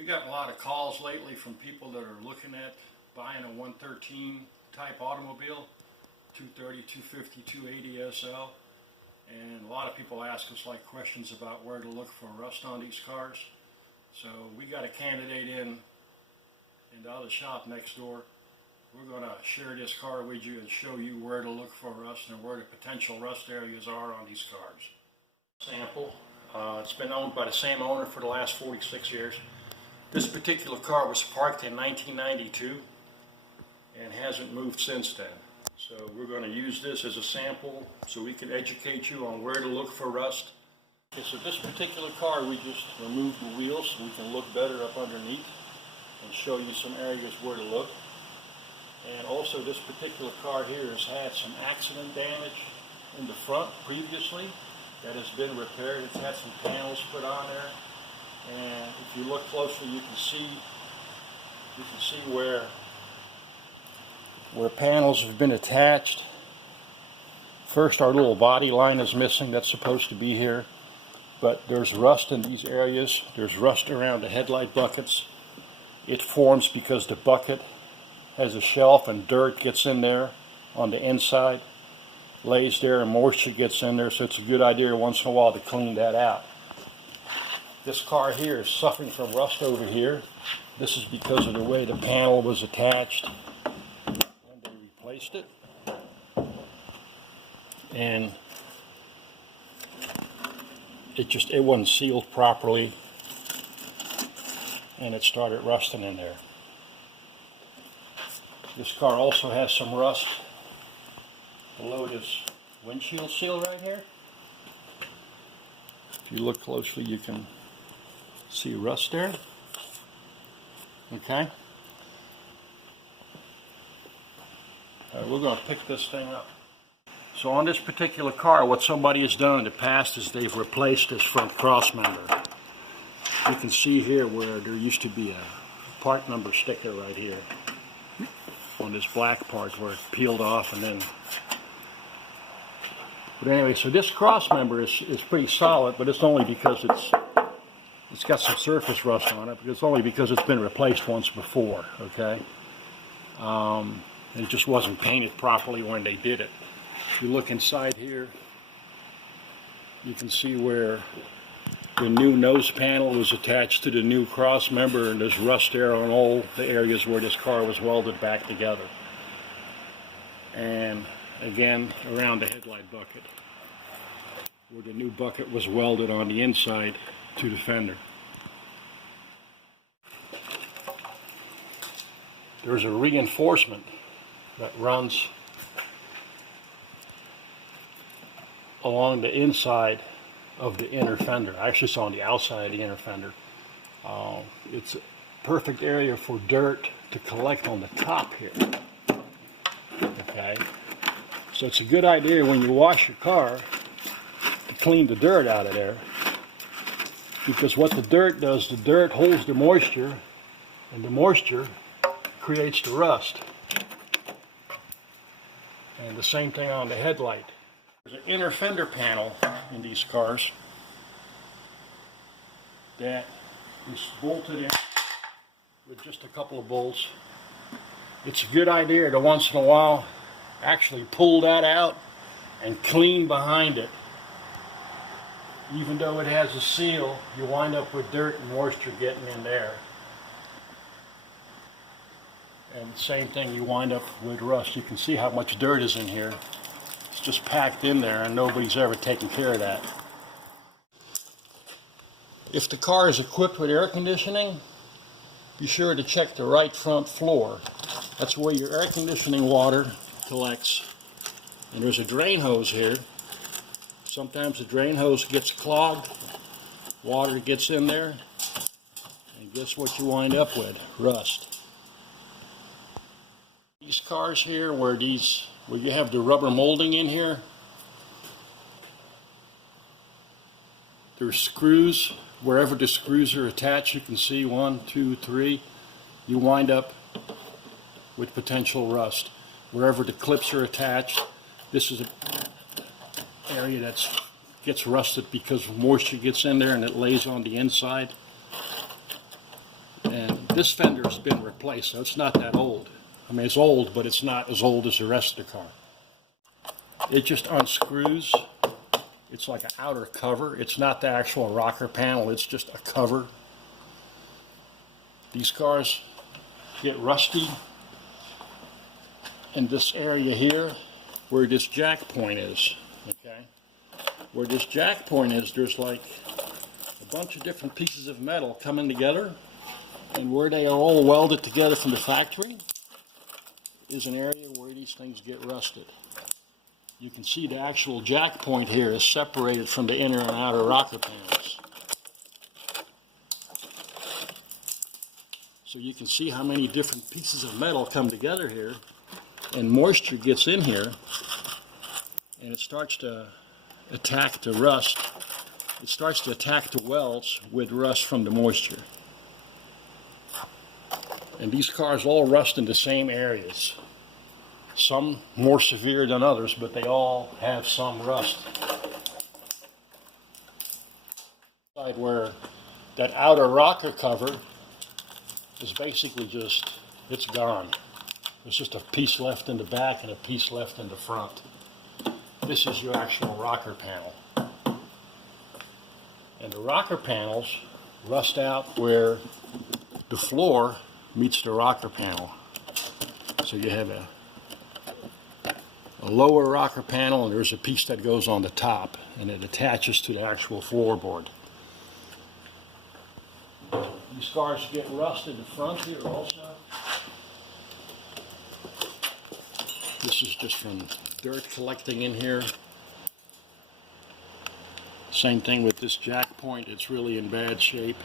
We got a lot of calls lately from people that are looking at buying a 113 type automobile, 230, 250, 280 SL, and a lot of people ask us like questions about where to look for rust on these cars. So we got a candidate in the other shop next door. We're going to share this car with you and show you where to look for rust and where the potential rust areas are on these cars. Sample. It's been owned by the same owner for the last 46 years. This particular car was parked in 1992 and hasn't moved since then. So we're going to use this as a sample so we can educate you on where to look for rust. Okay, so this particular car, we just removed the wheels so we can look better up underneath and show you some areas where to look. And also this particular car here has had some accident damage in the front previously that has been repaired. It's had some panels put on there. And if you look closely, you can see where panels have been attached. First, our little body line is missing. That's supposed to be here. But there's rust in these areas. There's rust around the headlight buckets. It forms because the bucket has a shelf and dirt gets in there on the inside, lays there, and moisture gets in there. So it's a good idea once in a while to clean that out. This car here is suffering from rust over here. This is because of the way the panel was attached when they replaced it. And it wasn't sealed properly and it started rusting in there. This car also has some rust below this windshield seal right here. If you look closely, you can see rust there. Okay. We're going to pick this thing up. So on this particular car, what somebody has done in the past is they've replaced this front crossmember. You can see here where there used to be a part number sticker right here on this black part where it peeled off and then. But anyway, so this crossmember is pretty solid, but it's only because it's got some surface rust on it, but it's only because it's been replaced once before, okay? It just wasn't painted properly when they did it. If you look inside here, you can see where the new nose panel was attached to the new cross member, and there's rust there on all the areas where this car was welded back together. And again, around the headlight bucket, where the new bucket was welded on the inside to the fender. There's a reinforcement that runs along the inside of the inner fender. Actually, it's on the outside of the inner fender. It's a perfect area for dirt to collect on the top here. Okay, so it's a good idea when you wash your car to clean the dirt out of there, because what the dirt does, the dirt holds the moisture, and the moisture creates the rust. And the same thing on the headlight. There's an inner fender panel in these cars that is bolted in with just a couple of bolts. It's a good idea to once in a while actually pull that out and clean behind it. Even though it has a seal, you wind up with dirt and moisture getting in there. And the same thing, you wind up with rust. You can see how much dirt is in here. It's just packed in there and nobody's ever taken care of that. If the car is equipped with air conditioning, be sure to check the right front floor. That's where your air conditioning water collects. And there's a drain hose here. Sometimes the drain hose gets clogged, water gets in there, and guess what you wind up with? Rust. These cars here where you have the rubber molding in here, there's screws. Wherever the screws are attached, you can see 1, 2, 3. You wind up with potential rust. Wherever the clips are attached, this is an area that gets rusted because moisture gets in there and it lays on the inside. This fender's been replaced, so it's not that old. I mean, it's old, but it's not as old as the rest of the car. It just unscrews. It's like an outer cover. It's not the actual rocker panel, it's just a cover. These cars get rusty in this area here where this jack point is. Okay? Where this jack point is, there's like a bunch of different pieces of metal coming together, and where they are all welded together from the factory is an area where these things get rusted. You can see the actual jack point here is separated from the inner and outer rocker panels. So you can see how many different pieces of metal come together here, and moisture gets in here and it starts to attack the rust. It starts to attack the welds with rust from the moisture. And these cars all rust in the same areas. Some more severe than others, but they all have some rust. Where that outer rocker cover is basically just, it's gone. There's just a piece left in the back and a piece left in the front. This is your actual rocker panel. And the rocker panels rust out where the floor meets the rocker panel. So you have a lower rocker panel, and there's a piece that goes on the top, and it attaches to the actual floorboard. These cars get rust in the front here also. This is just from dirt collecting in here. Same thing with this jack point, it's really in bad shape.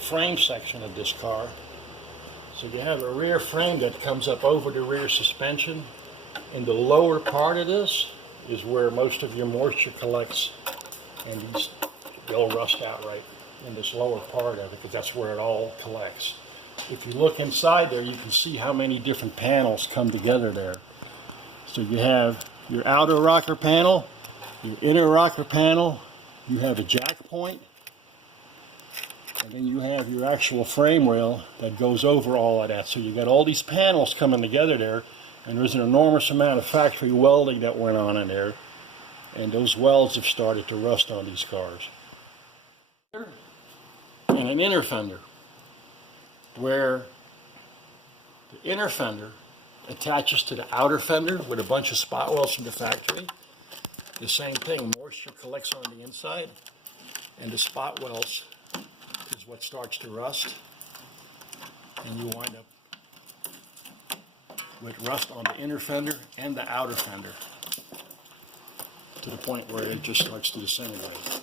Frame section of this car. So you have a rear frame that comes up over the rear suspension. In the lower part of this is where most of your moisture collects, and they'll rust out right in this lower part of it because that's where it all collects. If you look inside there, you can see how many different panels come together there. So you have your outer rocker panel, your inner rocker panel, you have a jack point, and then you have your actual frame rail that goes over all of that. So you got all these panels coming together there, and there's an enormous amount of factory welding that went on in there, and those welds have started to rust on these cars. And an inner fender, where the inner fender attaches to the outer fender with a bunch of spot welds from the factory. The same thing, moisture collects on the inside, and the spot welds is what starts to rust, and you wind up with rust on the inner fender and the outer fender to the point where it just starts to disintegrate.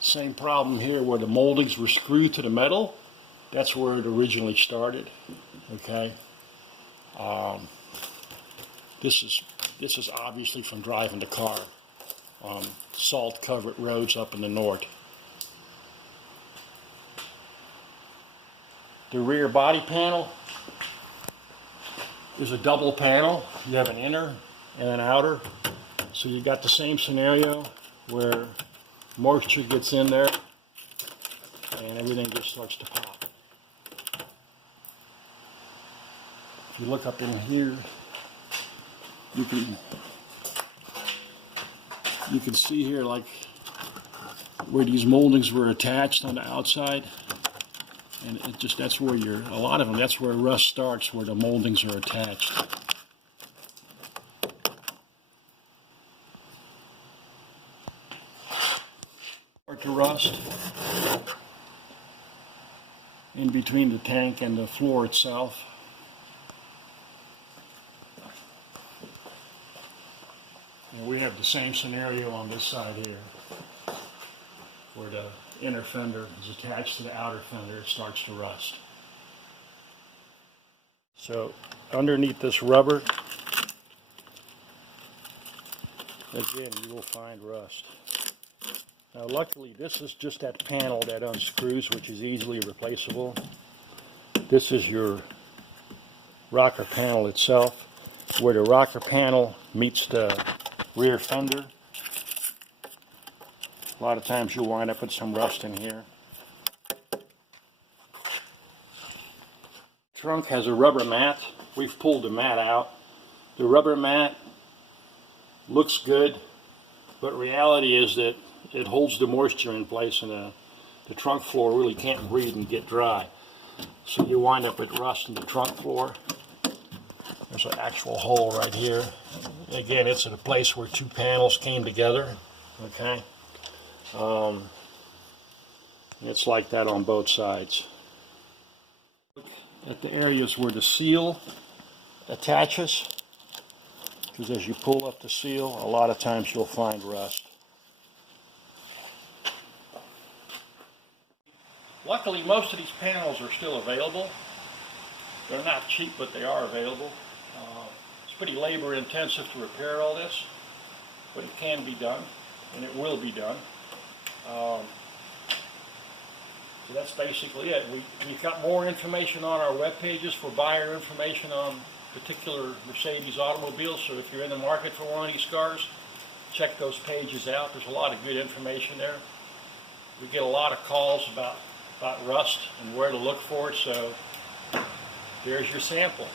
Same problem here where the moldings were screwed to the metal. That's where it originally started. Okay. This is obviously from driving the car on salt-covered roads up in the north. The rear body panel is a double panel. You have an inner and an outer. So you got the same scenario where moisture gets in there and everything just starts to pop. If you look up in here, you can see here like where these moldings were attached on the outside, and it just, that's where a lot of them, that's where rust starts, where the moldings are attached. To rust in between the tank and the floor itself. And we have the same scenario on this side here, where the inner fender is attached to the outer fender. It starts to rust. So underneath this rubber, again, you will find rust. Now luckily this is just that panel that unscrews, which is easily replaceable. This is your rocker panel itself, where the rocker panel meets the rear fender. A lot of times you'll wind up with some rust in here. Trunk has a rubber mat. We've pulled the mat out. The rubber mat looks good, but reality is that it holds the moisture in place, and the trunk floor really can't breathe and get dry. So you wind up with rust in the trunk floor. There's an actual hole right here. Again, it's at a place where two panels came together. Okay. It's like that on both sides. At the areas where the seal attaches, because as you pull up the seal, a lot of times you'll find rust. Luckily, most of these panels are still available. They're not cheap, but they are available. It's pretty labor intensive to repair all this, but it can be done, and it will be done. So that's basically it. We've got more information on our web pages for buyer information on particular Mercedes automobiles. So if you're in the market for one of these cars, check those pages out. There's a lot of good information there. We get a lot of calls about rust and where to look for it. So there's your sample.